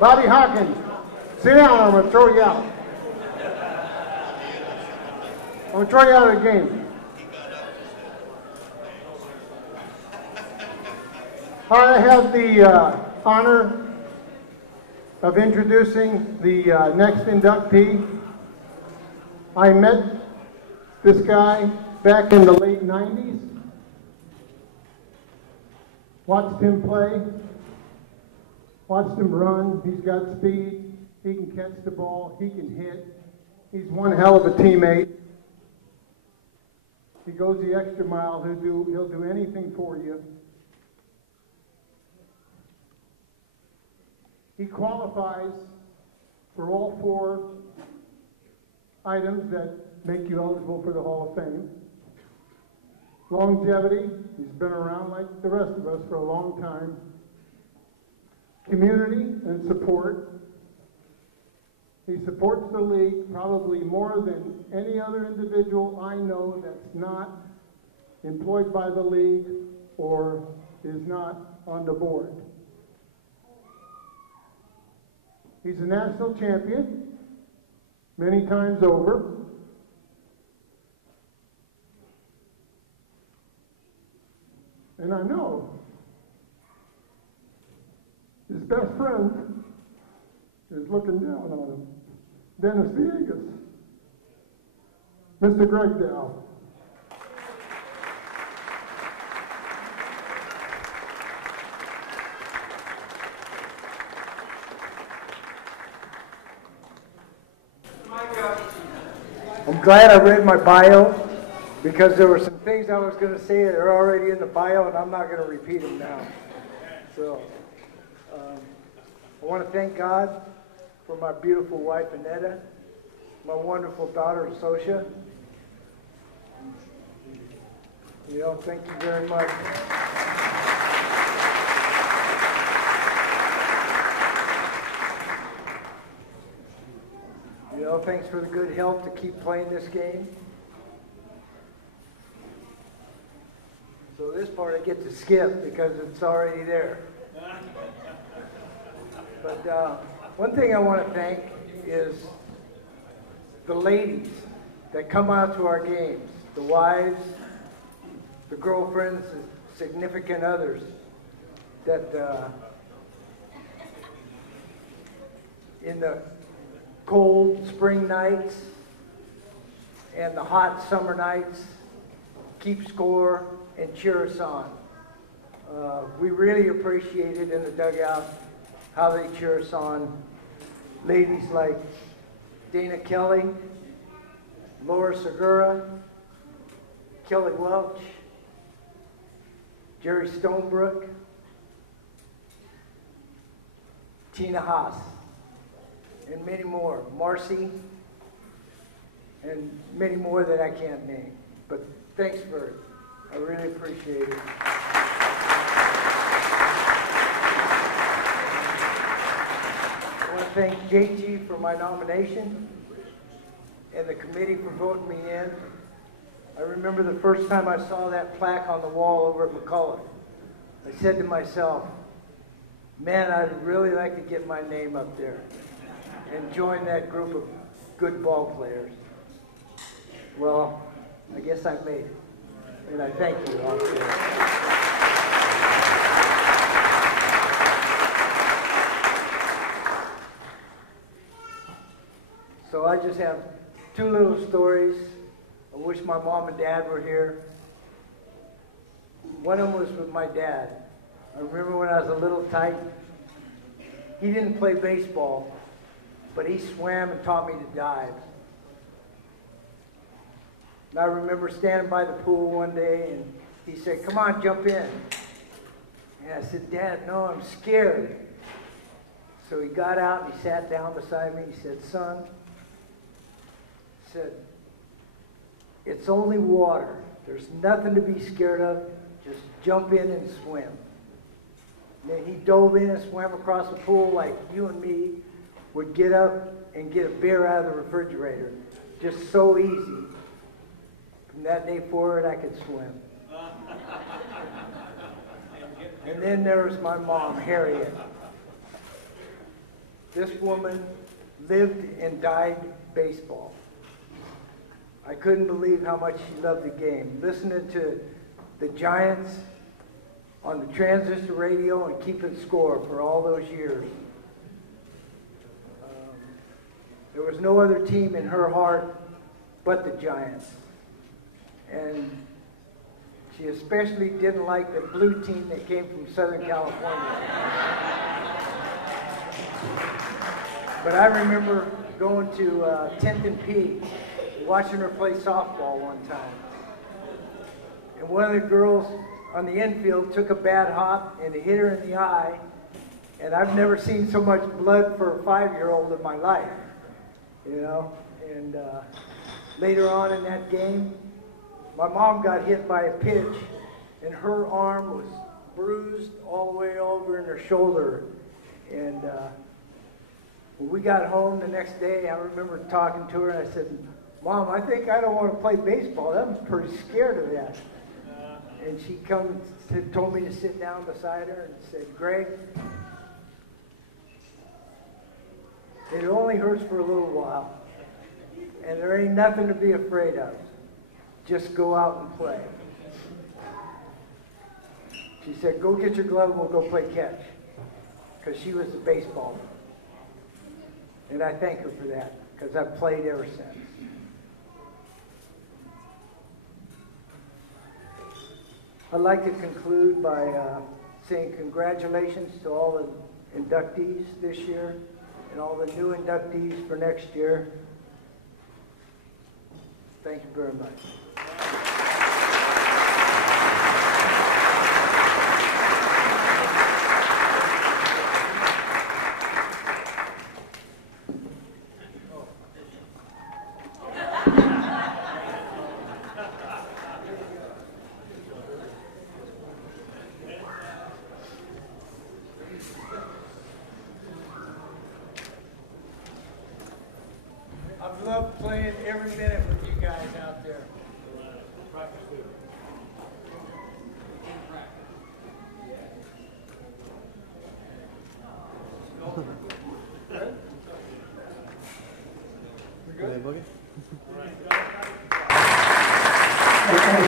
Bobby Hawkins, sit down, I'm going to throw you out. I'm going to throw you out of the game. I have the honor of introducing the next inductee. I met this guy back in the late 90s. Watched him play. Watched him run. He's got speed. He can catch the ball. He can hit. He's one hell of a teammate. He goes the extra mile. He'll do anything for you. He qualifies for all 4 items that make you eligible for the Hall of Fame. Longevity, he's been around like the rest of us for a long time. Community and support. He supports the league probably more than any other individual I know that's not employed by the league or is not on the board. He's a national champion many times over. And I know his best friend is looking down on him. Dennis Villegas. Mr. Gregg Dow. I'm glad I read my bio because there were some things I was going to say that are already in the bio and I'm not going to repeat them now. So I want to thank God for my beautiful wife Annetta, my wonderful daughter Sosha. Thank you very much. Thanks for the good help to keep playing this game. So this part I get to skip because it's already there. But one thing I want to thank is the ladies that come out to our games, the wives, the girlfriends, the significant others that in the cold spring nights and the hot summer nights keep score and cheer us on. We really appreciate it in the dugout how they cheer us on. Ladies like Dana Kelly, Laura Segura, Kelly Welch, Jerry Stonebrook, Tina Haas, and many more, Marcy, and many more that I can't name. But thanks for it. I really appreciate it. I want to thank JG for my nomination and the committee for voting me in. I remember the first time I saw that plaque on the wall over at McCullough. I said to myself, man, I'd really like to get my name up there and join that group of good ball players. Well, I guess I made it, and I thank you all for it. So I just have 2 little stories. I wish my mom and dad were here. One of them was with my dad. I remember when I was a little tight, he didn't play baseball, but he swam and taught me to dive. And I remember standing by the pool one day and he said, come on, jump in. And I said, Dad, no, I'm scared. So he got out and he sat down beside me. He said, son, he said, it's only water. There's nothing to be scared of. Just jump in and swim. And then he dove in and swam across the pool like you and me would get up and get a beer out of the refrigerator. Just so easy. From that day forward, I could swim. And then there was my mom, Harriet. This woman lived and died baseball. I couldn't believe how much she loved the game. Listening to the Giants on the transistor radio and keeping score for all those years. There was no other team in her heart but the Giants. And she especially didn't like the blue team that came from Southern California. But I remember going to 10th and P, watching her play softball one time. And one of the girls on the infield took a bad hop and it hit her in the eye. And I've never seen so much blood for a 5-year-old in my life, you know. And later on in that game, my mom got hit by a pitch and her arm was bruised all the way over in her shoulder. And when we got home the next day, I remember talking to her and I said, Mom, I think I don't want to play baseball. I'm pretty scared of that. And she told me to sit down beside her and said, Greg, it only hurts for a little while. And there ain't nothing to be afraid of. Just go out and play. She said, go get your glove and we'll go play catch. Because she was a baseballer. And I thank her for that, because I've played ever since. I'd like to conclude by saying congratulations to all the inductees this year and all the new inductees for next year. Thank you very much. I've loved playing every minute with you guys out there. Good? We're good?